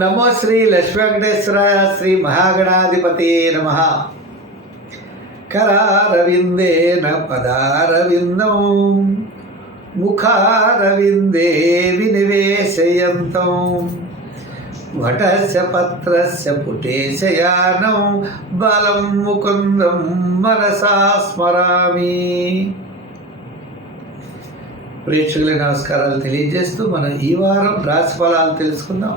నమో శ్రీ లక్ష్మీవేంకటేశ్వర శ్రీ మహాగణాధిపతి నమ. కరారవిందేన పదారవిందం ముఖారవిందే వినివేశయంతం వటస్య పత్రస్య పుటేశయానం బలం ముకుందం మనసా స్మరామి. ప్రేక్షకుల నమస్కారాలు తెలియజేస్తూ మనం ఈ వారం రాశి ఫలాలు తెలుసుకుందాం.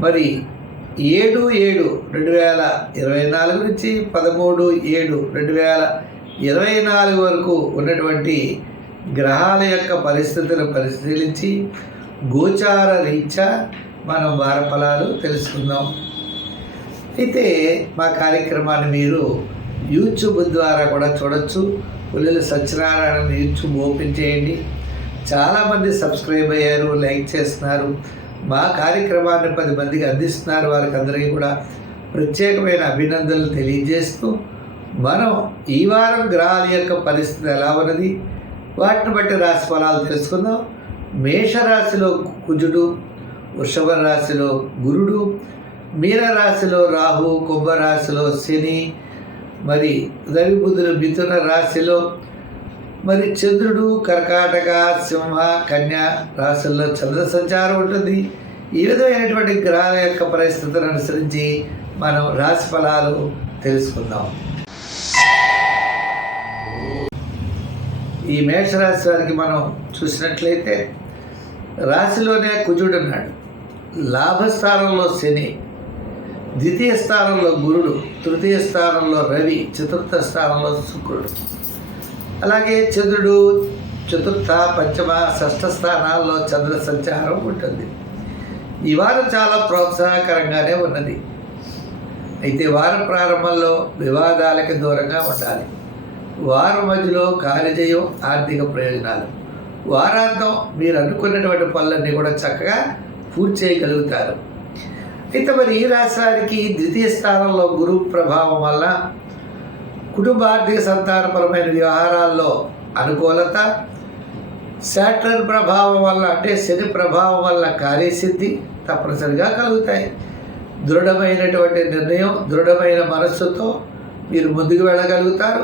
మరి ఏడు ఏడు రెండు వేల ఇరవై నాలుగు నుంచి పదమూడు ఏడు రెండు వేల ఇరవై నాలుగు వరకు ఉన్నటువంటి గ్రహాల యొక్క పరిస్థితులను పరిశీలించి గోచార రీత్యా మనం వార ఫలాలు తెలుసుకుందాం. అయితే మా కార్యక్రమాన్ని మీరు యూట్యూబ్ ద్వారా కూడా చూడొచ్చు. పుల్లెలు సత్యనారాయణ యూట్యూబ్ ఓపెన్ చేయండి. చాలామంది సబ్స్క్రైబ్ అయ్యారు లైక్ చేస్తున్నారు. మా కార్యక్రమాన్ని పది మందికి అందిస్తున్నారు. వారికి అందరికీ కూడా ప్రత్యేకమైన అభినందనలు తెలియజేస్తూ మనం ఈ వారం గ్రహాల యొక్క పరిస్థితి ఎలా ఉన్నది వాటిని బట్టి రాశి ఫలాలు తెలుసుకుందాం. మేషరాశిలో కుజుడు వృషభ రాశిలో గురుడు మీర రాశిలో రాహు కుంభరాశిలో శని మరి రవి మిథున రాశిలో మరి చంద్రుడు కర్కాటక సింహ కన్య రాశుల్లో చంద్ర సంచారం ఉంటుంది. ఈ విధమైనటువంటి గ్రహాల యొక్క పరిస్థితులను అనుసరించి మనం రాశి ఫలాలు తెలుసుకుందాం. ఈ మేషరాశి వారికి మనం చూసినట్లయితే రాశిలోనే కుజుడు ఉన్నాడు. లాభస్థానంలో శని ద్వితీయ స్థానంలో గురుడు తృతీయ స్థానంలో రవి చతుర్థ స్థానంలో శుక్రుడు. అలాగే చంద్రుడు చతుర్థ పంచమ షష్ఠ స్థానాల్లో చంద్ర సంచారం ఉంటుంది. ఈ వారం చాలా ప్రోత్సాహకరంగానే ఉన్నది. అయితే వారం ప్రారంభంలో వివాదాలకి దూరంగా ఉండాలి. వారం మధ్యలో కార్యజయం ఆర్థిక ప్రయోజనాలు. వారాంతం మీరు అనుకున్నటువంటి పనులన్నీ కూడా చక్కగా పూర్తి చేయగలుగుతారు. అయితే మరి ఈ రాష్ట్రానికి ద్వితీయ స్థానంలో గురువు ప్రభావం వల్ల కుటుంబ ఆర్థిక సంతానపరమైన వ్యవహారాల్లో అనుకూలత శాటర్న్ ప్రభావం వల్ల అంటే శని ప్రభావం వల్ల కార్యసిద్ధి తప్పనిసరిగా కలుగుతాయి. దృఢమైనటువంటి నిర్ణయం దృఢమైన మనస్సుతో మీరు ముందుకు వెళ్ళగలుగుతారు.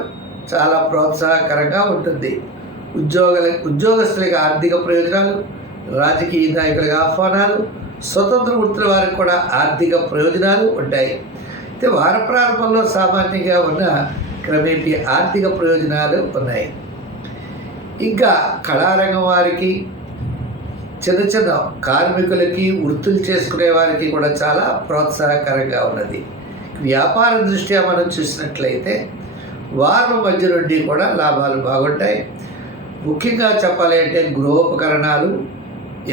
చాలా ప్రోత్సాహకరంగా ఉంటుంది. ఉద్యోగుల ఉద్యోగస్తులకు ఆర్థిక ప్రయోజనాలు రాజకీయ నాయకులకు ఆహ్వానాలు స్వతంత్ర వృత్తుల వారికి కూడా ఆర్థిక ప్రయోజనాలు ఉంటాయి. అయితే వార ప్రారంభంలో సామాన్యంగా ఉన్న క్రమేపీ ఆర్థిక ప్రయోజనాలు ఉన్నాయి. ఇంకా కళారంగం వారికి చిన్న చిన్న కార్మికులకి వృత్తులు చేసుకునే వారికి కూడా చాలా ప్రోత్సాహకరంగా ఉన్నది. వ్యాపార దృష్ట్యా మనం చూసినట్లయితే వారం మధ్య నుండి కూడా లాభాలు బాగుంటాయి. ముఖ్యంగా చెప్పాలి అంటే గృహోపకరణాలు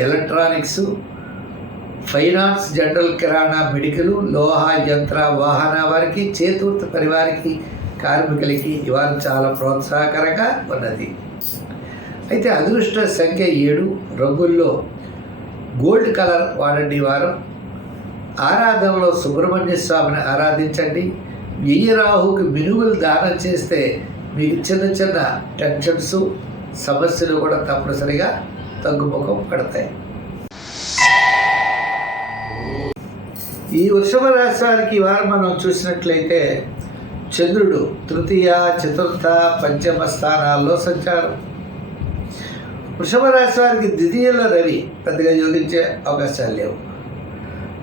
ఎలక్ట్రానిక్స్ ఫైనాన్స్ జనరల్ కిరాణా మెడికల్ లోహ యంత్ర వాహన వారికి చేతూర్త పరివారికి కార్మికులకి ఇవాళ చాలా ప్రోత్సాహకరంగా ఉన్నది. అయితే అదృష్ట సంఖ్య ఏడు రంగుల్లో గోల్డ్ కలర్ వాడండి వారం. ఆరాధనలో సుబ్రహ్మణ్య స్వామిని ఆరాధించండి. వెయ్యి రాహుకి మినుగులు దానం చేస్తే మీకు చిన్న చిన్న టెన్షన్స్ సమస్యలు కూడా తప్పనిసరిగా తగ్గుముఖం పడతాయి. ఈ వృషభ రాశి వారికి వారం మనం చూసినట్లయితే చంద్రుడు తృతీయ చతుర్థ పంచమ స్థానాల్లో సంచారం. వృషభ రాశి వారికి ద్వితీయంలో రవి పెద్దగా యోగించే అవకాశాలు లేవు.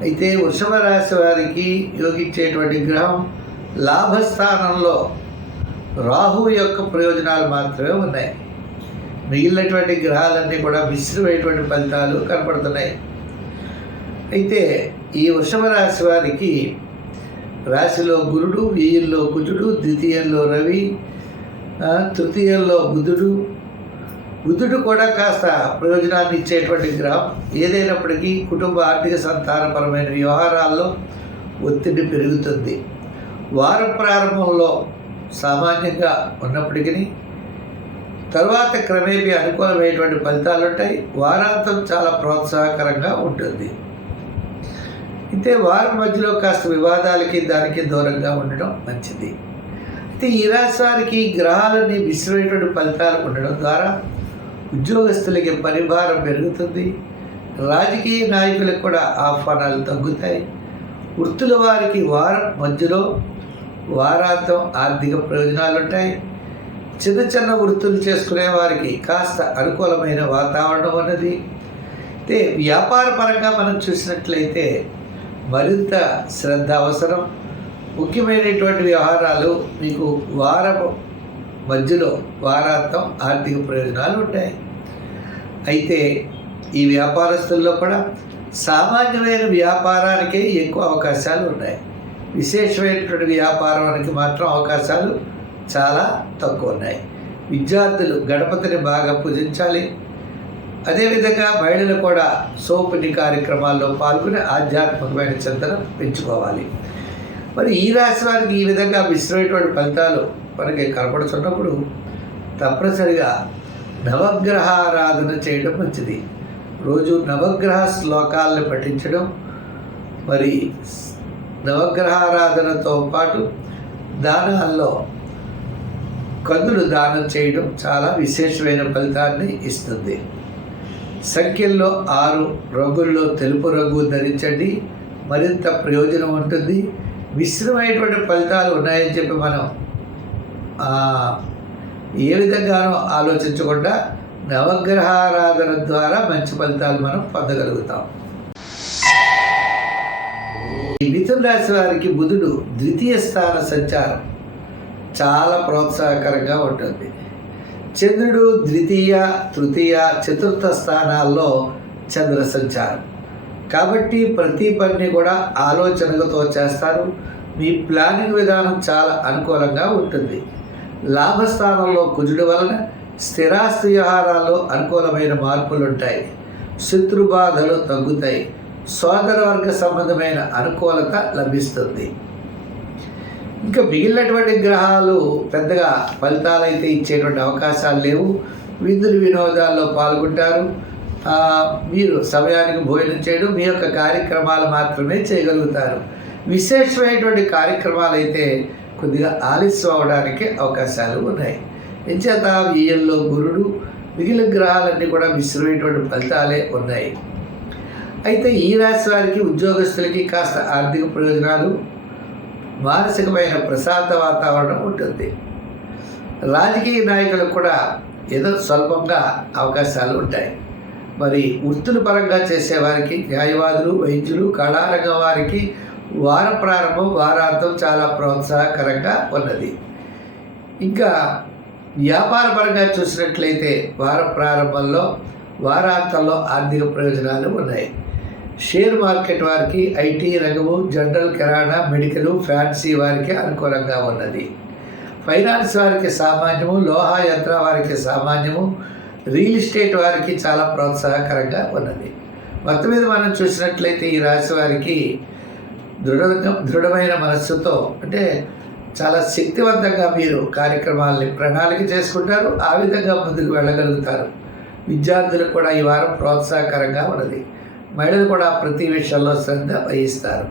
అయితే వృషభ రాశి వారికి యోగించేటువంటి గ్రహం లాభస్థానంలో రాహు యొక్క ప్రయోజనాలు మాత్రమే ఉన్నాయి. మిగిలినటువంటి గ్రహాలన్నీ కూడా మిశ్రమైనటువంటి ఫలితాలు కనపడుతున్నాయి. అయితే ఈ వృషభ రాశి వారికి రాశిలో గురుడు వ్యయంలో కుజుడు ద్వితీయంలో రవి తృతీయంలో బుధుడు. బుధుడు కూడా కాస్త ప్రయోజనాన్ని ఇచ్చేటువంటి గ్రహం. ఏదైనప్పటికీ కుటుంబ ఆర్థిక సంతానపరమైన వ్యవహారాల్లో ఒత్తిడి పెరుగుతుంది. వార ప్రారంభంలో సామాన్యంగా ఉన్నప్పటికీ తర్వాత క్రమేపీ అనుకూలమైనటువంటి ఫలితాలు ఉంటాయి వారాంతం చాలా ప్రోత్సాహకరంగా ఉంటుంది. అయితే వారం మధ్యలో కాస్త వివాదాలకి దానికి దూరంగా ఉండడం మంచిది. అయితే ఈ రాశి గ్రహాలన్నీ మిశ్రమైనటువంటి ఫలితాలు ఉండడం ద్వారా ఉద్యోగస్తులకి పరిభారం పెరుగుతుంది. రాజకీయ నాయకులకు కూడా ఆహ్వానాలు తగ్గుతాయి. వృత్తుల వారికి వారం మధ్యలో వారాంతం ఆర్థిక ప్రయోజనాలు ఉంటాయి. చిన్న చిన్న వృత్తులు చేసుకునే వారికి కాస్త అనుకూలమైన వాతావరణం ఉన్నది. అయితే వ్యాపారపరంగా మనం చూసినట్లయితే మరింత శ్రద్ధ అవసరం. ముఖ్యమైనటువంటి వ్యవహారాలు మీకు వారపు మధ్యలో వారాంతం ఆర్థిక ప్రయోజనాలు ఉంటాయి. అయితే ఈ వ్యాపారస్తుల్లో కూడా సామాన్యమైన వ్యాపారానికే ఎక్కువ అవకాశాలు ఉన్నాయి విశేషమైనటువంటి వ్యాపారానికి మాత్రం అవకాశాలు చాలా తక్కువ ఉన్నాయి. విద్యార్థులు గణపతిని బాగా పూజించాలి. అదేవిధంగా మహిళలు కూడా సోపుని కార్యక్రమాల్లో పాల్గొని ఆధ్యాత్మికమైన చింతన పెంచుకోవాలి. మరి ఈ రాశి వారికి ఈ విధంగా మిశ్రమైనటువంటి ఫలితాలు మనకి కనపడుతున్నప్పుడు తప్పనిసరిగా నవగ్రహ ఆరాధన చేయడం మంచిది. రోజు నవగ్రహ శ్లోకాలను పఠించడం మరి నవగ్రహ ఆరాధనతో పాటు దానాల్లో కందులు దానం చేయడం చాలా విశేషమైన ఫలితాన్ని ఇస్తుంది. సంఖ్యల్లో ఆరు రంగుల్లో తెలుపు రంగు ధరించండి. మరింత ప్రయోజనం ఉంటుంది. మిశ్రమైనటువంటి ఫలితాలు ఉన్నాయని చెప్పి మనం ఏ విధంగానో ఆలోచించకుండా నవగ్రహారాధన ద్వారా మంచి ఫలితాలు మనం పొందగలుగుతాం. ఈ మిథున రాశి వారికి బుధుడు ద్వితీయ స్థాన సంచారం చాలా ప్రోత్సాహకరంగా ఉంటుంది. చంద్రుడు ద్వితీయ తృతీయ చతుర్థ స్థానాల్లో చంద్ర సంచారం. కాబట్టి ప్రతి పనిని కూడా ఆలోచనలతో చేస్తారు. మీ ప్లానింగ్ విధానం చాలా అనుకూలంగా ఉంటుంది. లాభస్థానంలో కుజుడు వలన స్థిరాస్తి వ్యవహారాల్లో అనుకూలమైన మార్పులుంటాయి. శత్రుబాధలు తగ్గుతాయి. సోదర వర్గ సంబంధమైన అనుకూలత లభిస్తుంది. ఇంకా మిగిలినటువంటి గ్రహాలు పెద్దగా ఫలితాలు అయితే ఇచ్చేటువంటి అవకాశాలు లేవు. విందులు వినోదాల్లో పాల్గొంటారు. మీరు సమయానికి భోజనం చేయడం మీ యొక్క కార్యక్రమాలు మాత్రమే చేయగలుగుతారు. విశేషమైనటువంటి కార్యక్రమాలు అయితే కొద్దిగా ఆలస్యం అవడానికి అవకాశాలు ఉన్నాయి. ఎంచేత ఈయల్లో గురుడు మిగిలిన గ్రహాలన్నీ కూడా మిశ్రమైనటువంటి ఫలితాలే ఉన్నాయి. అయితే ఈ రాశి వారికి ఉద్యోగస్తులకి కాస్త ఆర్థిక ప్రయోజనాలు మానసికమైన ప్రశాంత వాతావరణం ఉంటుంది. రాజకీయ నాయకులకు కూడా ఏదో స్వల్పంగా అవకాశాలు ఉంటాయి. మరి వృత్తుల పరంగా చేసేవారికి న్యాయవాదులు వైద్యులు కళారంగం వారికి వార ప్రారంభం వారాంతం చాలా ప్రోత్సాహకరంగా ఉన్నది. ఇంకా వ్యాపార పరంగా చూసినట్లయితే వార ప్రారంభంలో వారాంతంలో ఆర్థిక ప్రయోజనాలు ఉన్నాయి. షేర్ మార్కెట్ వారికి ఐటీ రంగము జనరల్ కిరాణా మెడికల్ ఫ్యాన్సీ వారికి అనుకూలంగా ఉన్నది. ఫైనాన్స్ వారికి సామాన్యము లోహ యంత్ర వారికి సామాన్యము రియల్ ఎస్టేట్ వారికి చాలా ప్రోత్సాహకరంగా ఉన్నది. మొత్తం మీద మనం చూసినట్లయితే ఈ రాశి వారికి దృఢ దృఢమైన మనస్సుతో అంటే చాలా శక్తివంతంగా మీరు కార్యక్రమాలని ప్రణాళిక చేసుకుంటారు ఆ విధంగా ముందుకు వెళ్ళగలుగుతారు. విద్యార్థులకు కూడా ఈ వారం ప్రోత్సాహకరంగా ఉన్నది. మహిళలు కూడా ప్రతి విషయంలో శ్రద్ధ వహిస్తారు.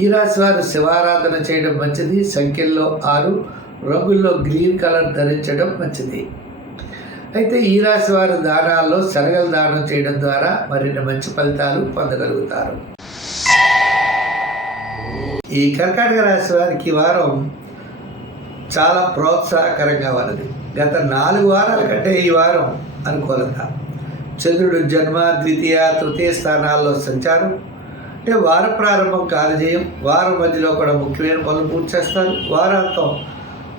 ఈ రాశి వారు శివారాధన చేయడం మంచిది. సంఖ్యల్లో ఆరు రంగుల్లో గ్రీన్ కలర్ ధరించడం మంచిది. అయితే ఈ రాశి వారి దానాల్లో శనగల దానం చేయడం ద్వారా మరిన్ని మంచి ఫలితాలు పొందగలుగుతారు. ఈ కర్కాటక రాశి వారికి వారం చాలా ప్రోత్సాహకరంగా ఉన్నది. గత నాలుగు వారాల కంటే ఈ వారం అనుకూలంగా చంద్రుడు జన్మ ద్వితీయ తృతీయ స్థానాల్లో సంచారం. అంటే వార ప్రారంభం కాలజేయం వారం మధ్యలో కూడా ముఖ్యమైన పనులు పూర్తి చేస్తారు. వారాంతం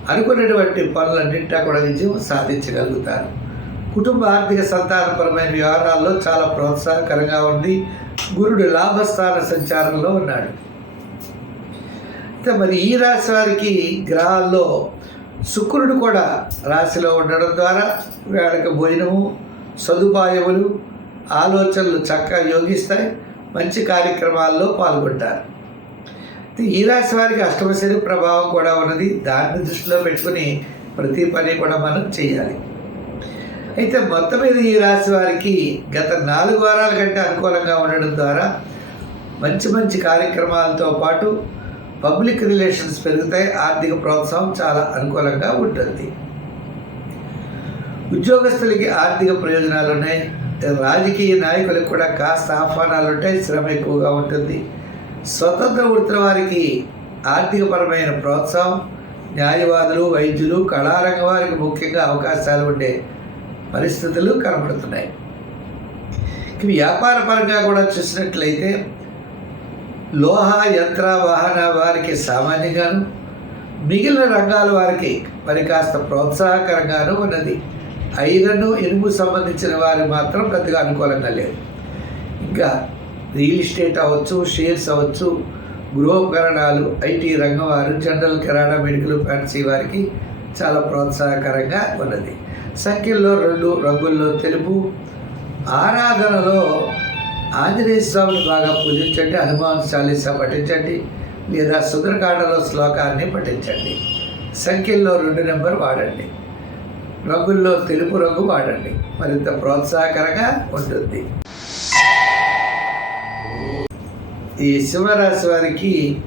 అనుకున్నటువంటి పనులన్నింటా కూడా విజయం సాధించగలుగుతారు. కుటుంబ ఆర్థిక సంతానపరమైన వ్యవహారాల్లో చాలా ప్రోత్సాహకరంగా ఉంది గురుడు లాభస్థాన సంచారంలో ఉన్నాడు. అయితే మరి ఈ రాశి వారికి గ్రహాల్లో శుక్రుడు కూడా రాశిలో ఉండడం ద్వారా వేళకి భోజనము సదుపాయములు ఆలోచనలు చక్కగా యోగిస్తాయి మంచి కార్యక్రమాల్లో పాల్గొంటారు. ఈ రాశి వారికి అష్టమశని ప్రభావం కూడా ఉన్నది. దాన్ని దృష్టిలో పెట్టుకుని ప్రతి పని కూడా మనం చేయాలి. అయితే మొత్తం మీద ఈ రాశి వారికి గత నాలుగు వారాల కంటే అనుకూలంగా ఉండడం ద్వారా మంచి మంచి కార్యక్రమాలతో పాటు పబ్లిక్ రిలేషన్స్ పెరుగుతాయి. ఆర్థిక ప్రోత్సాహం చాలా అనుకూలంగా ఉంటుంది. ఉద్యోగస్తులకి ఆర్థిక ప్రయోజనాలు ఉన్నాయి రాజకీయ నాయకులకు కూడా కాస్త ఆహ్వానాలు ఉంటాయి శ్రమ ఎక్కువగా ఉంటుంది. స్వతంత్ర వృత్తుల వారికి ఆర్థికపరమైన ప్రోత్సాహం న్యాయవాదులు వైద్యులు కళారంగ వారికి ముఖ్యంగా అవకాశాలు ఉండే పరిస్థితులు కనబడుతున్నాయి. ఇవి వ్యాపార పరంగా కూడా చూసినట్లయితే లోహ యంత్ర వాహన వారికి సామాన్యంగాను మిగిలిన రంగాల వారికి మరి కాస్త ప్రోత్సాహకరంగాను ఉన్నది. ఐరన్ ఇనుము సంబంధించిన వారు మాత్రం పెద్దగా అనుకూలంగా లేదు ఇంకా రియల్ ఎస్టేట్ అవ్వచ్చు షేర్స్ అవ్వచ్చు గృహోపకరణాలు ఐటీ రంగం వారు జనరల్ కిరాణా మెడికల్ ఫ్యాన్సీ వారికి చాలా ప్రోత్సాహకరంగా ఉన్నది. సంఖ్యల్లో రెండు రంగుల్లో తెలుపు. ఆరాధనలో ఆంజనేయ స్వామిని బాగా పూజించండి హనుమాన్ చాలీసా పఠించండి లేదా సుందరకాండలో శ్లోకాన్ని పఠించండి. సంఖ్యల్లో రెండు నెంబర్ వాడండి. రంగుల్లో తెలుపు రంగు వాడండి. మరింత ప్రోత్సాహకరంగా ఉంటుంది. ఈ సింహరాశి వారికి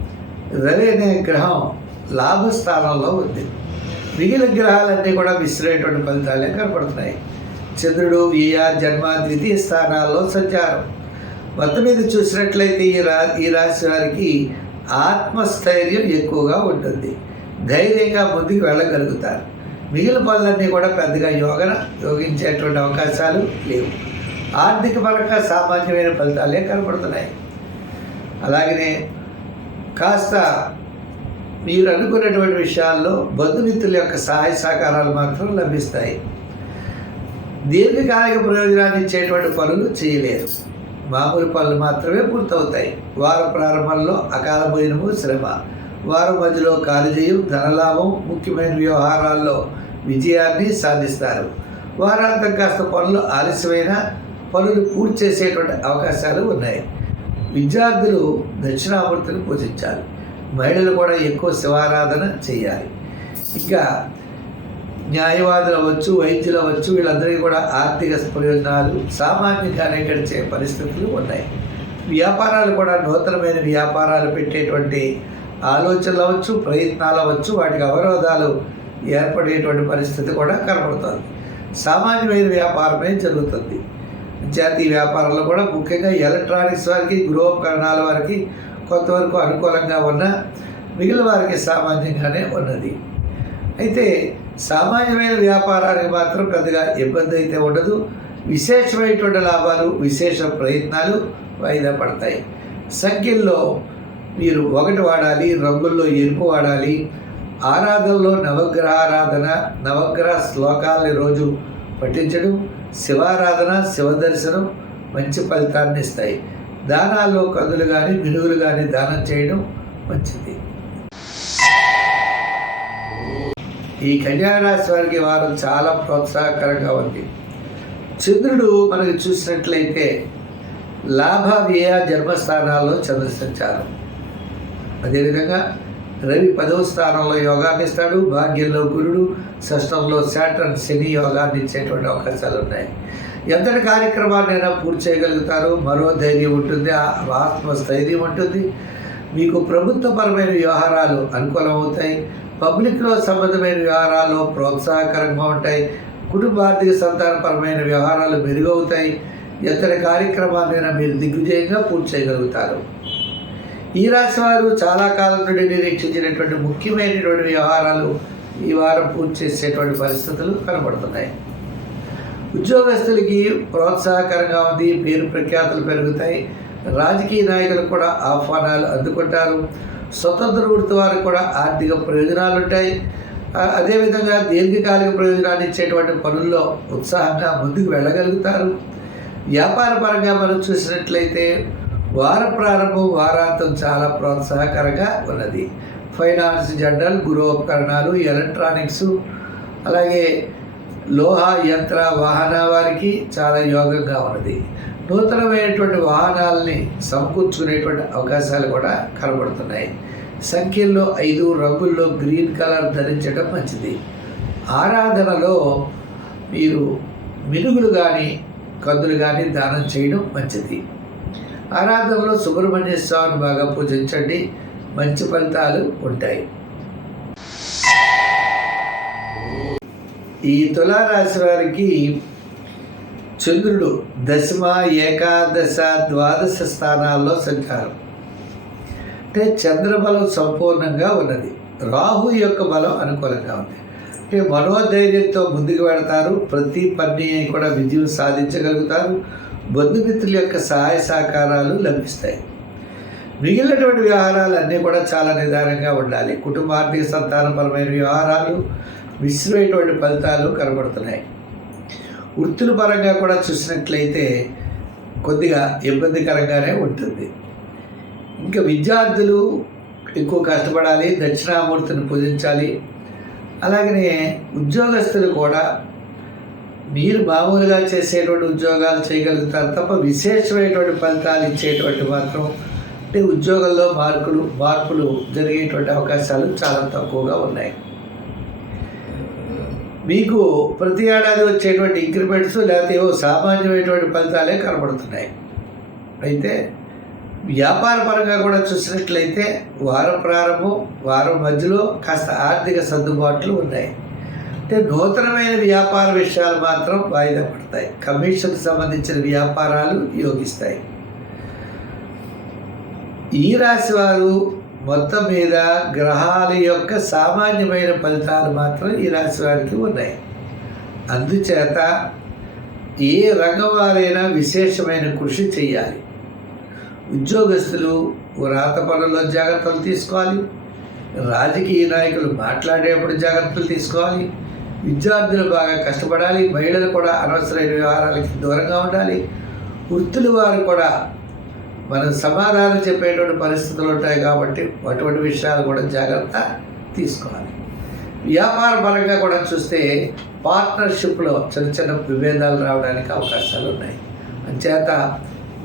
రవి అనే గ్రహం లాభస్థానంలో ఉంది. మిగిలిన గ్రహాలన్నీ కూడా మిశ్రమైనటువంటి ఫలితాలే కనపడుతున్నాయి. చంద్రుడు వ్యయ జన్మ ద్వితీయ స్థానాల్లో సంచారం. మొత్తం మీద చూసినట్లయితే ఈ రా ఈ రాశి వారికి ఆత్మస్థైర్యం ఎక్కువగా ఉంటుంది. ధైర్యంగా ముందుకు వెళ్ళగలుగుతారు. మిగిలిన పనులన్నీ కూడా పెద్దగా యోగన యోగించేటువంటి అవకాశాలు లేవు. ఆర్థిక పరంగా సామాన్యమైన ఫలితాలే కనపడుతున్నాయి. అలాగనే కాస్త మీరు అనుకున్నటువంటి విషయాల్లో బంధుమిత్రుల యొక్క సహాయ సహకారాలు మాత్రం లభిస్తాయి. దీర్ఘకాలిక ప్రయోజనాన్ని ఇచ్చేటువంటి పనులు చేయలేరు. మామూలు పనులు మాత్రమే పూర్తవుతాయి. వారం ప్రారంభంలో అకాల భోజనము శ్రమ. వారం మధ్యలో కాలుజయం ధనలాభం ముఖ్యమైన వ్యవహారాల్లో విజయాన్ని సాధిస్తారు. వారాంతం కాస్త పనులు ఆలస్యమైన పనులు పూర్తి చేసేటువంటి అవకాశాలు ఉన్నాయి. విద్యార్థులు దక్షిణామూర్తిని పూజించాలి. మహిళలు కూడా ఎక్కువ శివారాధన చేయాలి. ఇంకా న్యాయవాదులు అవ్వచ్చు వైద్యులు అవ్వచ్చు వీళ్ళందరికీ కూడా ఆర్థిక ప్రయోజనాలు సామాన్యంగానే గడిచే పరిస్థితులు ఉన్నాయి. వ్యాపారాలు కూడా నూతనమైన వ్యాపారాలు పెట్టేటువంటి ఆలోచనలు అవ్వచ్చు ప్రయత్నాలు అవ్వచ్చు వాటికి అవరోధాలు ఏర్పడేటువంటి పరిస్థితి కూడా కనబడుతుంది. సామాన్యమైన వ్యాపారమే జరుగుతుంది. జాతీయ వ్యాపారంలో కూడా ముఖ్యంగా ఎలక్ట్రానిక్స్ వారికి గృహోపకరణాల వారికి కొంతవరకు అనుకూలంగా ఉన్న మిగిలిన వారికి సామాన్యంగానే ఉన్నది. అయితే సామాన్యమైన వ్యాపారానికి మాత్రం పెద్దగా ఇబ్బంది అయితే ఉండదు. విశేషమైనటువంటి లాభాలు విశేష ప్రయత్నాలు వాయిదా పడతాయి. సంఖ్యల్లో మీరు ఒకటి వాడాలి రంగుల్లో ఎరుపు వాడాలి ఆరాధనలో నవగ్రహ ఆరాధన నవగ్రహ శ్లోకాలని రోజు పఠించడం శివారాధన శివదర్శనం మంచి ఫలితాన్ని ఇస్తాయి. దానాల్లో కందులు కానీ మినుగులు కానీ దానం చేయడం మంచిది. ఈ కన్యారాశి వారికి వారు చాలా ప్రోత్సాహకరంగా ఉంది. చంద్రుడు మనకు చూసినట్లయితే లాభ వ్యయ జన్మస్థానాల్లో చంద్ర సంచారం. అదేవిధంగా రవి పదవ స్థానంలో యోగాన్ని ఇస్తాడు భాగ్యంలో గురుడు షష్టంలో శాటర్న్ శని యోగాన్ని ఇచ్చేటువంటి అవకాశాలు ఉన్నాయి ఎంతటి కార్యక్రమాన్నైనా పూర్తి చేయగలుగుతారు మరో ధైర్యం ఉంటుంది ఆత్మస్థైర్యం ఉంటుంది. మీకు ప్రభుత్వపరమైన వ్యవహారాలు అనుకూలమవుతాయి పబ్లిక్లో సంబంధమైన వ్యవహారాలు ప్రోత్సాహకరంగా ఉంటాయి కుటుంబ ఆర్థిక సంతానపరమైన వ్యవహారాలు మెరుగవుతాయి. ఎంతటి కార్యక్రమాన్నైనా మీరు దిగ్విజయంగా పూర్తి చేయగలుగుతారు. ఈ రాశి వారు చాలా కాలం నుండి నిరీక్షించినటువంటి ముఖ్యమైనటువంటి వ్యవహారాలు ఈ వారం పూర్తి చేసేటువంటి పరిస్థితులు కనబడుతున్నాయి. ఉద్యోగస్తులకి ప్రోత్సాహకరంగా ఉంది పేరు ప్రఖ్యాతులు పెరుగుతాయి. రాజకీయ నాయకులు కూడా ఆహ్వానాలు అందుకుంటారు. స్వతంత్ర వృత్తి వారికి కూడా ఆర్థిక ప్రయోజనాలు ఉంటాయి. అదేవిధంగా దీర్ఘకాలిక ప్రయోజనాలు ఇచ్చేటువంటి పనుల్లో ఉత్సాహంగా ముందుకు వెళ్ళగలుగుతారు. వ్యాపార పరంగా మనం చూసినట్లయితే వార ప్రారంభం వారాంతం చాలా ప్రోత్సాహకరంగా ఉన్నది. ఫైనాన్స్ జనరల్ గృహోపకరణాలు ఎలక్ట్రానిక్స్ అలాగే లోహ యంత్ర వాహన వారికి చాలా యోగంగా ఉన్నది. నూతనమైనటువంటి వాహనాలని సమకూర్చుకునేటువంటి అవకాశాలు కూడా కనబడుతున్నాయి. సంఖ్యల్లో ఐదు రంగుల్లో గ్రీన్ కలర్ ధరించడం మంచిది. ఆరాధనలో మీరు మినుగులు కానీ కందులు కానీ దానం చేయడం మంచిది. ఆరాధనలో సుబ్రహ్మణ్య స్వామిని బాగా పూజించండి. మంచి ఫలితాలు ఉంటాయి. ఈ తులారాశి వారికి చంద్రుడు దశమ ఏకాదశ ద్వాదశ స్థానాల్లో సంచారం. అంటే చంద్రబలం సంపూర్ణంగా ఉన్నది. రాహు యొక్క బలం అనుకూలంగా ఉంది. అంటే మనోధైర్యంతో ముందుకు వెడతారు ప్రతి పని కూడా విజయం సాధించగలుగుతారు. బంధుమిత్రుల యొక్క సహాయ సహకారాలు లభిస్తాయి. మిగిలినటువంటి వ్యవహారాలు అన్నీ కూడా చాలా నిదానంగా ఉండాలి. కుటుంబార్థిక సంతానపరమైన వ్యవహారాలు మిశ్రమైనటువంటి ఫలితాలు కనబడుతున్నాయి. వృత్తుల పరంగా కూడా చూసినట్లయితే కొద్దిగా ఇబ్బందికరంగానే ఉంటుంది. ఇంకా విద్యార్థులు ఎక్కువ కష్టపడాలి దక్షిణామూర్తిని పూజించాలి. అలాగనే ఉద్యోగస్తులు కూడా మీరు మామూలుగా చేసేటువంటి ఉద్యోగాలు చేయగలుగుతారు తప్ప విశేషమైనటువంటి ఫలితాలు ఇచ్చేటువంటి మాత్రం అంటే ఉద్యోగంలో మార్పులు మార్పులు జరిగేటువంటి అవకాశాలు చాలా తక్కువగా ఉన్నాయి. మీకు ప్రతి ఏడాది వచ్చేటువంటి ఇంక్రిమెంట్స్ లేకపోతే ఏవో సామాన్యమైనటువంటి ఫలితాలే కనబడుతున్నాయి. అయితే వ్యాపార పరంగా కూడా చూసినట్లయితే వారం ప్రారంభం వారం మధ్యలో కాస్త ఆర్థిక సర్దుబాట్లు ఉన్నాయి. అంటే నూతనమైన వ్యాపార విషయాలు మాత్రం వాయిదా పడతాయి. కమిషన్కి సంబంధించిన వ్యాపారాలు యోగిస్తాయి. ఈ రాశి వారు మొత్తం మీద గ్రహాల యొక్క సామాన్యమైన ఫలితాలు మాత్రం ఈ రాశి వారికి ఉన్నాయి. అందుచేత ఏ రంగం వారైనా విశేషమైన కృషి చేయాలి ఉద్యోగస్తులు వ్రాత పనుల్లో జాగ్రత్తలు తీసుకోవాలి. రాజకీయ నాయకులు మాట్లాడేప్పుడు జాగ్రత్తలు తీసుకోవాలి. విద్యార్థులు బాగా కష్టపడాలి మహిళలు కూడా అనవసరమైన వ్యవహారాలకి దూరంగా ఉండాలి. వృత్తుల వారు కూడా మనం సమాధానం చెప్పేటువంటి పరిస్థితులు ఉంటాయి కాబట్టి అటువంటి విషయాలు కూడా జాగ్రత్త తీసుకోవాలి. వ్యాపార పరంగా కూడా చూస్తే పార్ట్నర్షిప్లో చిన్న చిన్న విభేదాలు రావడానికి అవకాశాలు ఉన్నాయి. అంచేత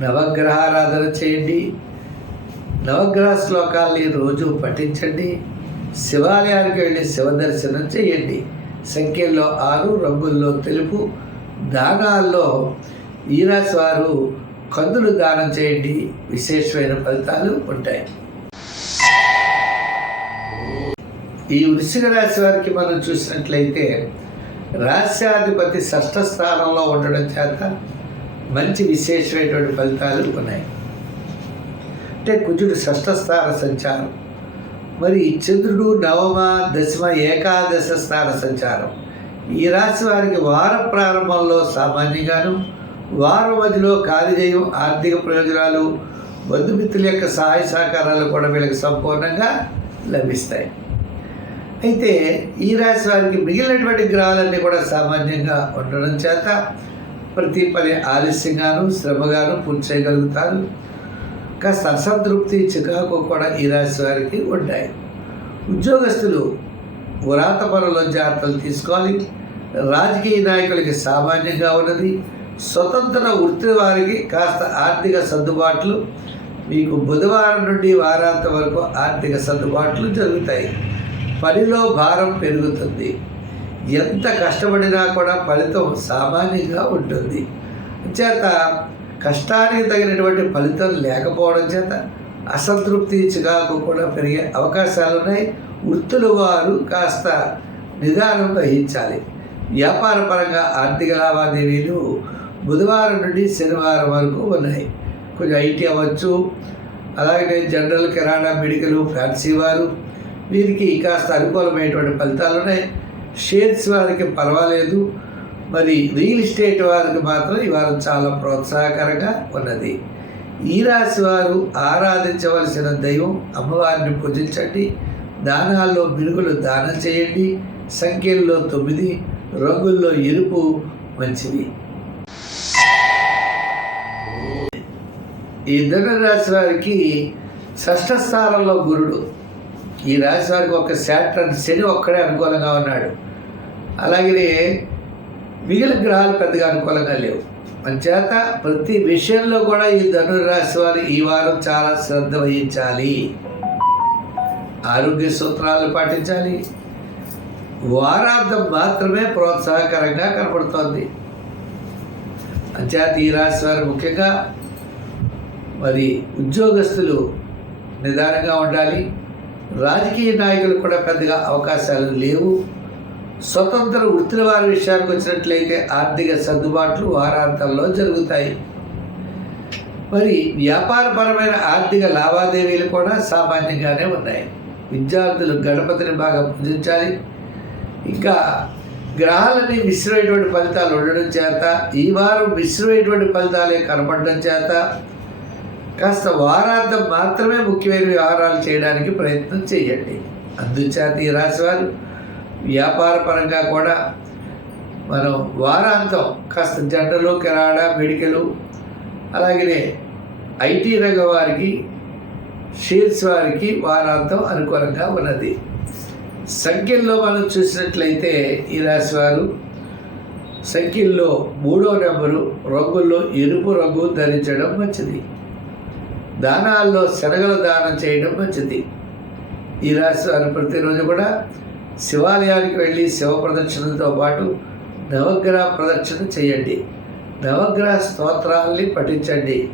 నవగ్రహారాధన చేయండి. నవగ్రహ శ్లోకాల్ని రోజు పఠించండి. శివాలయానికి వెళ్ళి శివ దర్శనం చేయండి. సంఖ్యల్లో ఆరు రంగుల్లో తెలుపు. దానాల్లో ఈ రాశి వారు కందులు దానం చేయండి. విశేషమైన ఫలితాలు ఉంటాయి. ఈ వృశ్చిక రాశి వారికి మనం చూసినట్లయితే రాశ్యాధిపతి షష్ఠ స్థానంలో ఉండడం చేత మంచి విశేషమైనటువంటి ఫలితాలు ఉన్నాయి. అంటే కుజుడు షష్ఠ స్థాన సంచారం. మరి చంద్రుడు నవమ దశమ ఏకాదశ స్థాన సంచారం. ఈ రాశి వారికి వార ప్రారంభంలో సామాన్యంగాను వారం మధ్యలో కార్యజయం ఆర్థిక ప్రయోజనాలు బంధుమిత్రుల యొక్క సహాయ సహకారాలు కూడా వీళ్ళకి సంపూర్ణంగా లభిస్తాయి. అయితే ఈ రాశి వారికి మిగిలినటువంటి గ్రహాలన్నీ కూడా సామాన్యంగా ఉండడం చేత ప్రతి పని ఆలస్యంగాను శ్రమగాను పూర్తి చేయగలుగుతారు. కాస్త అసంతృప్తి చికాకు కూడా ఈ రాశి వారికి ఉంటాయి. ఉద్యోగస్తులు వ్రాత పనుల్లో జాగ్రత్తలు తీసుకోవాలి. రాజకీయ నాయకులకి సామాన్యంగా ఉన్నది. స్వతంత్ర వృత్తి వారికి కాస్త ఆర్థిక సర్దుబాట్లు. మీకు బుధవారం నుండి వారాంత వరకు ఆర్థిక సర్దుబాట్లు జరుగుతాయి. పనిలో భారం పెరుగుతుంది. ఎంత కష్టపడినా కూడా ఫలితం సామాన్యంగా ఉంటుంది. చేత కష్టానికి తగినటువంటి ఫలితం లేకపోవడం చేత అసంతృప్తి చికాకు కూడా పెరిగే అవకాశాలు ఉన్నాయి వృత్తులు వారు కాస్త నిదానం వహించాలి. వ్యాపార పరంగా ఆర్థిక లావాదేవీలు బుధవారం నుండి శనివారం వరకు ఉన్నాయి. కొంచెం ఐటీ అవ్వచ్చు. అలాగే జనరల్ కిరాణా మెడికల్ ఫ్యాన్సీ వారు వీరికి కాస్త అనుకూలమైనటువంటి ఫలితాలు ఉన్నాయి షేర్స్ వారికి పర్వాలేదు. మరి రియల్ ఎస్టేట్ వారికి మాత్రం ఈ వారం చాలా ప్రోత్సాహకరంగా ఉన్నది. ఈ రాశి వారు ఆరాధించవలసిన దైవం అమ్మవారిని పూజించండి. దానాల్లో మిరుగులు దానం చేయండి. సంఖ్యల్లో తొమ్మిది రంగుల్లో ఎరుపు మంచిది. ఈ ధనురాశి వారికి షష్ఠ స్థానంలో గురుడు. ఈ రాశి వారికి ఒక శాటర్ శని ఒక్కడే అనుకూలంగా ఉన్నాడు. అలాగే మిగిలిన గ్రహాలు పెద్దగా అనుకూలంగా లేవు. అంచేత ప్రతి విషయంలో కూడా ఈ ధనురాశి వారు ఈ వారం చాలా శ్రద్ధ వహించాలి. ఆరోగ్య సూత్రాలు పాటించాలి. వారాంతం మాత్రమే ప్రోత్సాహకరంగా కనపడుతోంది అంచేత ఈ రాశి వారు ముఖ్యంగా మరి ఉద్యోగస్తులు నిదానంగా ఉండాలి. రాజకీయ నాయకులు కూడా పెద్దగా అవకాశాలు లేవు. స్వతంత్ర వృత్తుల వారి విషయానికి వచ్చినట్లయితే ఆర్థిక సర్దుబాట్లు వారాంతంలో జరుగుతాయి. మరి వ్యాపారపరమైన ఆర్థిక లావాదేవీలు కూడా సామాన్యంగానే ఉన్నాయి. విద్యార్థులు గణపతిని బాగా పూజించాలి. ఇంకా గ్రహాలని మిశ్రమైనటువంటి ఫలితాలు ఉండడం చేత ఈ వారం మిశ్రమైనటువంటి ఫలితాలే కనపడడం చేత కాస్త వారాంతం మాత్రమే ముఖ్యమైన వ్యవహారాలు చేయడానికి ప్రయత్నం చేయండి. అందుచేత ఈ రాశివారు వ్యాపార పరంగా కూడా మనం వారాంతం కాస్త జంటలు కిరాణా మెడికలు అలాగే ఐటీ రంగ వారికి షేర్స్ వారికి వారాంతం అనుకూలంగా ఉన్నది. సంఖ్యల్లో మనం చూసినట్లయితే ఈ రాశి వారు సంఖ్యల్లో మూడో నెంబరు రంగుల్లో ఎరుపు రంగు ధరించడం మంచిది. దానాల్లో శనగలు దానం చేయడం మంచిది. ఈ రాశి వారు ప్రతిరోజు కూడా శివాలయానికి వెళ్ళి శివ ప్రదక్షిణతో పాటు నవగ్రహ ప్రదక్షిణ చేయండి. నవగ్రహ స్తోత్రాల్ని పఠించండి.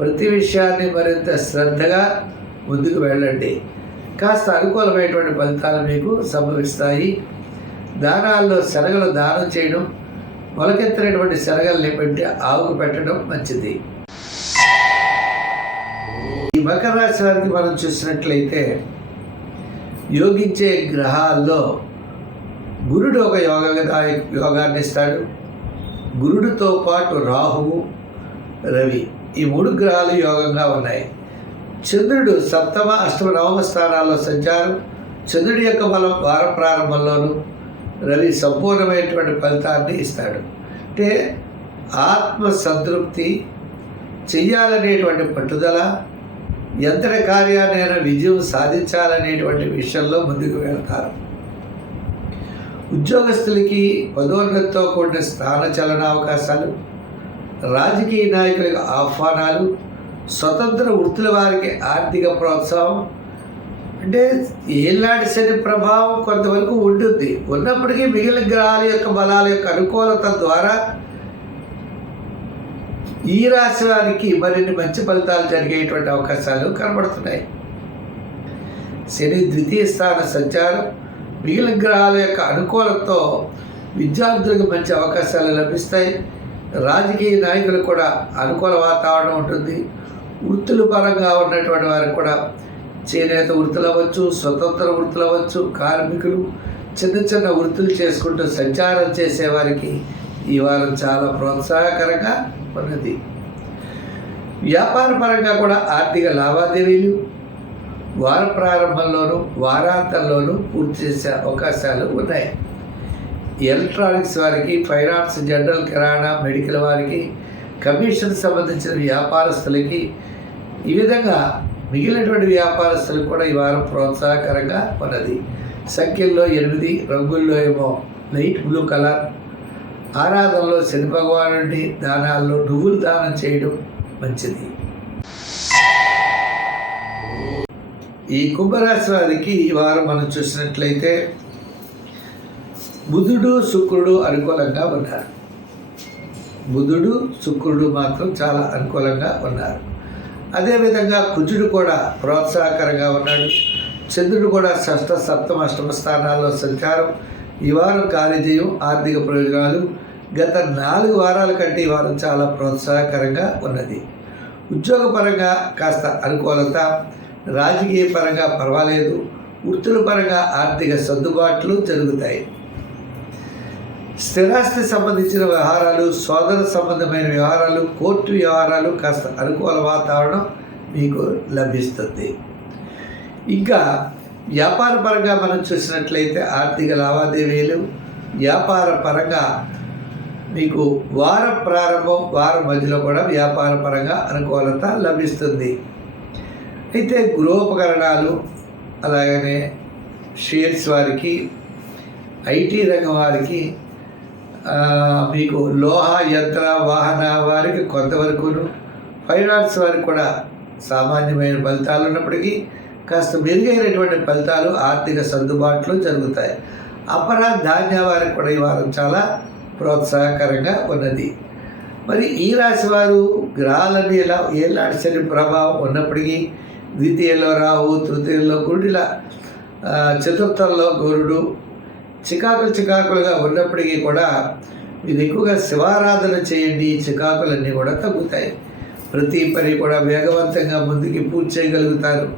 ప్రతి విషయాన్ని మరింత శ్రద్ధగా ముందుకు వెళ్ళండి. కాస్త అనుకూలమైనటువంటి ఫలితాలు మీకు సంభవిస్తాయి. దానాల్లో శనగలు దానం చేయడం మొలకెత్తినటువంటి శనగల్ని పెట్టి ఆవుకు పెట్టడం మంచిది. ఈ మకర రాశి వారికి మనం చూసినట్లయితే యోగించే గ్రహాల్లో గురుడు ఒక యోగంగా యోగాన్ని ఇస్తాడు. గురుడితో పాటు రాహువు రవి ఈ మూడు గ్రహాలు యోగంగా ఉన్నాయి. చంద్రుడు సప్తమ అష్టమ నవమ స్థానాల్లో సంచారం. చంద్రుడి యొక్క బలం వార ప్రారంభంలోనూ రవి సంపూర్ణమైనటువంటి ఫలితాన్ని ఇస్తాడు. అంటే ఆత్మ సంతృప్తి చెయ్యాలనేటువంటి పట్టుదల యంత్ర కార్యాలైన విజయం సాధించాలనేటువంటి విషయంలో ముందుకు వెళ్తారు. ఉద్యోగస్తులకి పదోన్నతితో కూడిన స్థాన చలన అవకాశాలు రాజకీయ నాయకులకు ఆహ్వానాలు స్వతంత్ర వృత్తుల వారికి ఆర్థిక ప్రోత్సాహం అంటే ఏనాటి శని ప్రభావం కొంతవరకు ఉంటుంది. ఉన్నప్పటికీ మిగిలిన గ్రహాల యొక్క బలాల యొక్క అనుకూలత ద్వారా ఈ రాశి వారికి మరిన్ని మంచి ఫలితాలు జరిగేటువంటి అవకాశాలు కనబడుతున్నాయి. శని ద్వితీయ స్థాన సంచారం మిగిలిన గ్రహాల యొక్క అనుకూలతతో విద్యార్థులకు మంచి అవకాశాలు లభిస్తాయి. రాజకీయ నాయకులకు కూడా అనుకూల వాతావరణం ఉంటుంది. వృత్తుల పరంగా ఉన్నటువంటి వారికి కూడా చేనేత వృత్తులు అవ్వచ్చు స్వతంత్ర వృత్తులు అవ్వచ్చు కార్మికులు చిన్న చిన్న వృత్తులు చేసుకుంటూ సంచారం చేసేవారికి ఈ వారం చాలా ప్రోత్సాహకరంగా ఉన్నది వ్యాపారపరంగా కూడా ఆర్థిక లావాదేవీలు వార ప్రారంభంలోనూ వారాంతంలోనూ పూర్తి చేసే అవకాశాలు ఉన్నాయి. ఎలక్ట్రానిక్స్ వారికి ఫైనాన్స్ జనరల్ కిరాణా మెడికల్ వారికి కమిషన్ సంబంధించిన వ్యాపారస్తులకి ఈ విధంగా మిగిలినటువంటి వ్యాపారస్తులకు కూడా ఈ వారం ప్రోత్సాహకరంగా ఉన్నది. సంఖ్యల్లో ఎనిమిది రంగుల్లో ఏమో లైట్ బ్లూ కలర్ ఆరాధనలో శని భగవానుడి దానాల్లో నువ్వులు దానం చేయడం మంచిది. ఈ కుంభరాశి వారికి ఈ వారం మనం చూసినట్లయితే బుధుడు శుక్రుడు అనుకూలంగా ఉన్నారు. బుధుడు శుక్రుడు మాత్రం చాలా అనుకూలంగా ఉన్నారు. అదేవిధంగా కుజుడు కూడా ప్రోత్సాహకరంగా ఉన్నాడు. చంద్రుడు కూడా షష్ఠ సప్తమ అష్టమ స్థానాల్లో సంచారం. ఈ వారం కార్యజయం ఆర్థిక ప్రయోజనాలు గత నాలుగు వారాల కంటే ఈ వారం చాలా ప్రోత్సాహకరంగా ఉన్నది. ఉద్యోగపరంగా కాస్త అనుకూలత రాజకీయ పరంగా పర్వాలేదు వృత్తుల పరంగా ఆర్థిక సర్దుబాట్లు జరుగుతాయి. స్థిరాస్తి సంబంధించిన వ్యవహారాలు సోదర సంబంధమైన వ్యవహారాలు కోర్టు వ్యవహారాలు కాస్త అనుకూల వాతావరణం మీకు లభిస్తుంది. ఇంకా వ్యాపార పరంగా మనం చూసినట్లయితే ఆర్థిక లావాదేవీలు వ్యాపార పరంగా మీకు వార ప్రారంభం వారం మధ్యలో కూడా వ్యాపార పరంగా అనుకూలత లభిస్తుంది. అయితే గృహోపకరణాలు అలాగనే షేర్స్ వారికి ఐటీ రంగం వారికి మీకు లోహ యంత్ర వాహన వారికి కొంతవరకును ఫైనాన్స్ వారికి కూడా సామాన్యమైన ఫలితాలు ఉన్నప్పటికీ కాస్త మెరుగైనటువంటి ఫలితాలు ఆర్థిక సర్దుబాట్లు జరుగుతాయి. అపర ధాన్య వారికి కూడా ఈ వారం చాలా ప్రోత్సాహకరంగా ఉన్నది. మరి ఈ రాశి వారు గ్రహాలన్నీ ఎలా ఏలాంటి శని ప్రభావం ఉన్నప్పటికీ ద్వితీయంలో రాహు తృతీయంలో గురుడిల చతుర్థంలో గురుడు చికాకులు చికాకులుగా ఉన్నప్పటికీ కూడా మీరు ఎక్కువగా శివారాధన చేయండి చికాకులన్నీ కూడా తగ్గుతాయి. ప్రతి పని కూడా వేగవంతంగా ముందుకి పూర్తి చేయగలుగుతారు.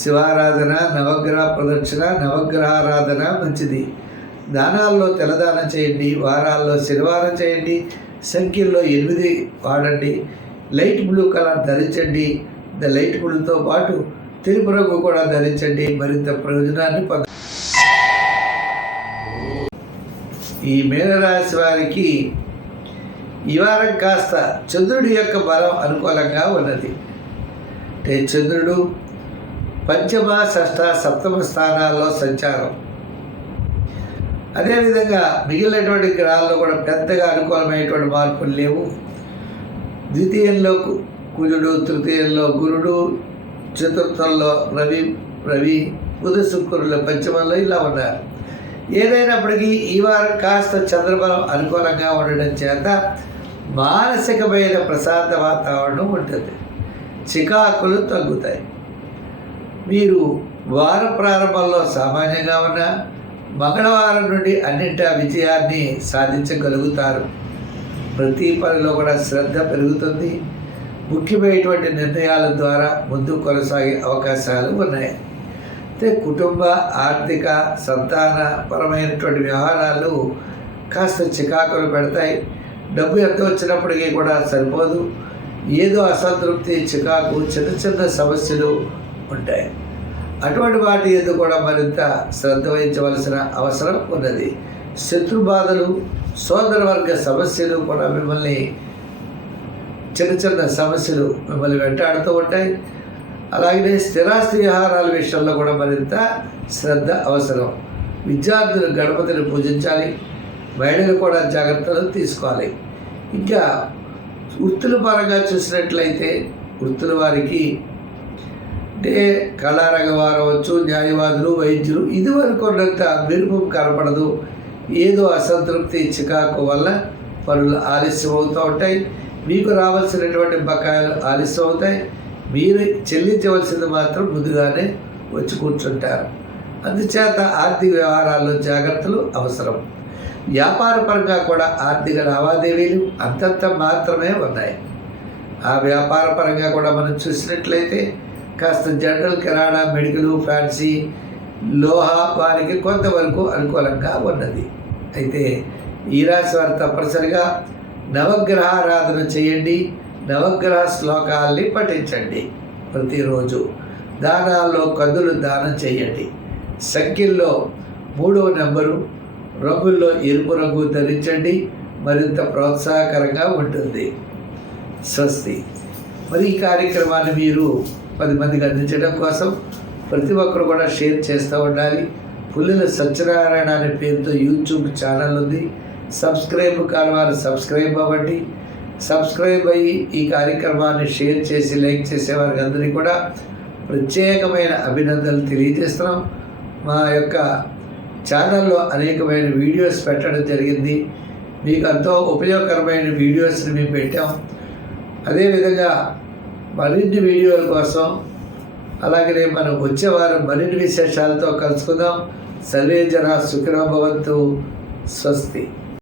శివారాధన నవగ్రహ ప్రదక్షిణ నవగ్రహారాధన మంచిది. దానాల్లో తెల్లదానం చేయండి వారాల్లో శనివారం చేయండి సంఖ్యల్లో ఎనిమిది వాడండి లైట్ బ్లూ కలర్ ధరించండి ద లైట్ బ్లూతో పాటు తెలుపు రంగు కూడా ధరించండి మరింత ప్రయోజనాన్ని పొంద ఈ మీనరాశి వారికి ఈ వారం కాస్త చంద్రుడి యొక్క బలం అనుకూలంగా ఉన్నది. అంటే చంద్రుడు పంచమ షష్ఠ సప్తమ స్థానాల్లో సంచారం. అదేవిధంగా మిగిలినటువంటి గ్రహాల్లో కూడా పెద్దగా అనుకూలమైనటువంటి మార్పులు లేవు. ద్వితీయంలో కుజుడు తృతీయంలో గురుడు చతుర్థంలో రవి రవి బుధ శుక్రుల పంచమంలో ఇలా ఉన్నారు. ఏదైనప్పటికీ ఈ వారం కాస్త చంద్రబలం అనుకూలంగా ఉండడం చేత మానసికమైన ప్రశాంత వాతావరణం ఉంటుంది. చికాకులు తగ్గుతాయి. మీరు వార ప్రారంభంలో సామాన్యంగా ఉన్న మంగళవారం నుండి అన్నింటా విజయాన్ని సాధించగలుగుతారు. ప్రతి పనిలో కూడా శ్రద్ధ పెరుగుతుంది. ముఖ్యమైనటువంటి నిర్ణయాల ద్వారా ముందుకు కొనసాగే అవకాశాలు ఉన్నాయి. అయితే కుటుంబ ఆర్థిక సంతాన పరమైనటువంటి వ్యవహారాలు కాస్త చికాకులు పెడతాయి. డబ్బు ఎంత వచ్చినప్పటికీ కూడా సరిపోదు. ఏదో అసంతృప్తి చికాకు చిన్న చిన్న సమస్యలు ఉంటాయి. అటువంటి వాటి ఎందుకు కూడా మరింత శ్రద్ధ వహించవలసిన అవసరం ఉన్నది. శత్రు బాధలు సోదర వర్గ సమస్యలు కూడా మిమ్మల్ని చిన్న చిన్న సమస్యలు మిమ్మల్ని వెంటాడుతూ ఉంటాయి. అలాగే స్థిరాస్తి వ్యవహారాల విషయంలో కూడా మరింత శ్రద్ధ అవసరం. విద్యార్థులు గణపతిని పూజించాలి మహిళలు కూడా జాగ్రత్తలు తీసుకోవాలి. ఇంకా వృత్తుల పరంగా చూసినట్లయితే వృత్తుల వారికి అంటే కళారంగ వారు అవ్వచ్చు న్యాయవాదులు వైద్యులు ఇదివరకు ఉన్నంత మెరుపు కనపడదు. ఏదో అసంతృప్తి చికాకు వల్ల పనులు ఆలస్యం అవుతూ ఉంటాయి. మీకు రావాల్సినటువంటి బకాయిలు ఆలస్యం అవుతాయి మీరు చెల్లించవలసింది మాత్రం ముందుగానే వచ్చి కూర్చుంటారు. అందుచేత ఆర్థిక వ్యవహారాల్లో జాగ్రత్తలు అవసరం. వ్యాపారపరంగా కూడా ఆర్థిక లావాదేవీలు అంతంత మాత్రమే ఉన్నాయి. ఆ వ్యాపారపరంగా కూడా మనం చూసినట్లయితే కాస్త జనరల్ కిరాణా మెడికల్ ఫ్యాన్సీ లోహ వారికి కొంతవరకు అనుకూలంగా ఉన్నది. అయితే ఈ రాశి వారు తప్పనిసరిగా నవగ్రహారాధన చేయండి నవగ్రహ శ్లోకాల్ని పఠించండి. ప్రతిరోజు దానాల్లో కందులు దానం చేయండి. సంఖ్యల్లో మూడవ నెంబరు రంగుల్లో ఎరుపు రంగు ధరించండి మరింత ప్రోత్సాహకరంగా ఉంటుంది. స్వస్తి. మరి ఈ కార్యక్రమాన్ని మీరు పది మందికి అందించడం కోసం ప్రతి ఒక్కరు కూడా షేర్ చేస్తూ ఉండాలి. పుల్లెల సత్యనారాయణ అనే పేరుతో యూట్యూబ్ ఛానల్ ఉంది. సబ్స్క్రైబ్ కాని వారు సబ్స్క్రైబ్ అవ్వండి. సబ్స్క్రైబ్ అయ్యి ఈ కార్యక్రమాన్ని షేర్ చేసి లైక్ చేసే వారికి అందరికీ కూడా ప్రత్యేకమైన అభినందనలు తెలియజేస్తున్నాం. మా యొక్క ఛానల్లో అనేకమైన వీడియోస్ పెట్టడం జరిగింది. మీకు ఎంతో ఉపయోగకరమైన వీడియోస్ని మేము పెట్టాం. అదేవిధంగా మరిన్ని వీడియోల కోసం అలాగనే మనం వచ్చేవారం మరిన్ని విశేషాలతో కలుసుకుందాం. సర్వే జన సుఖినోభవంతు స్వస్తి.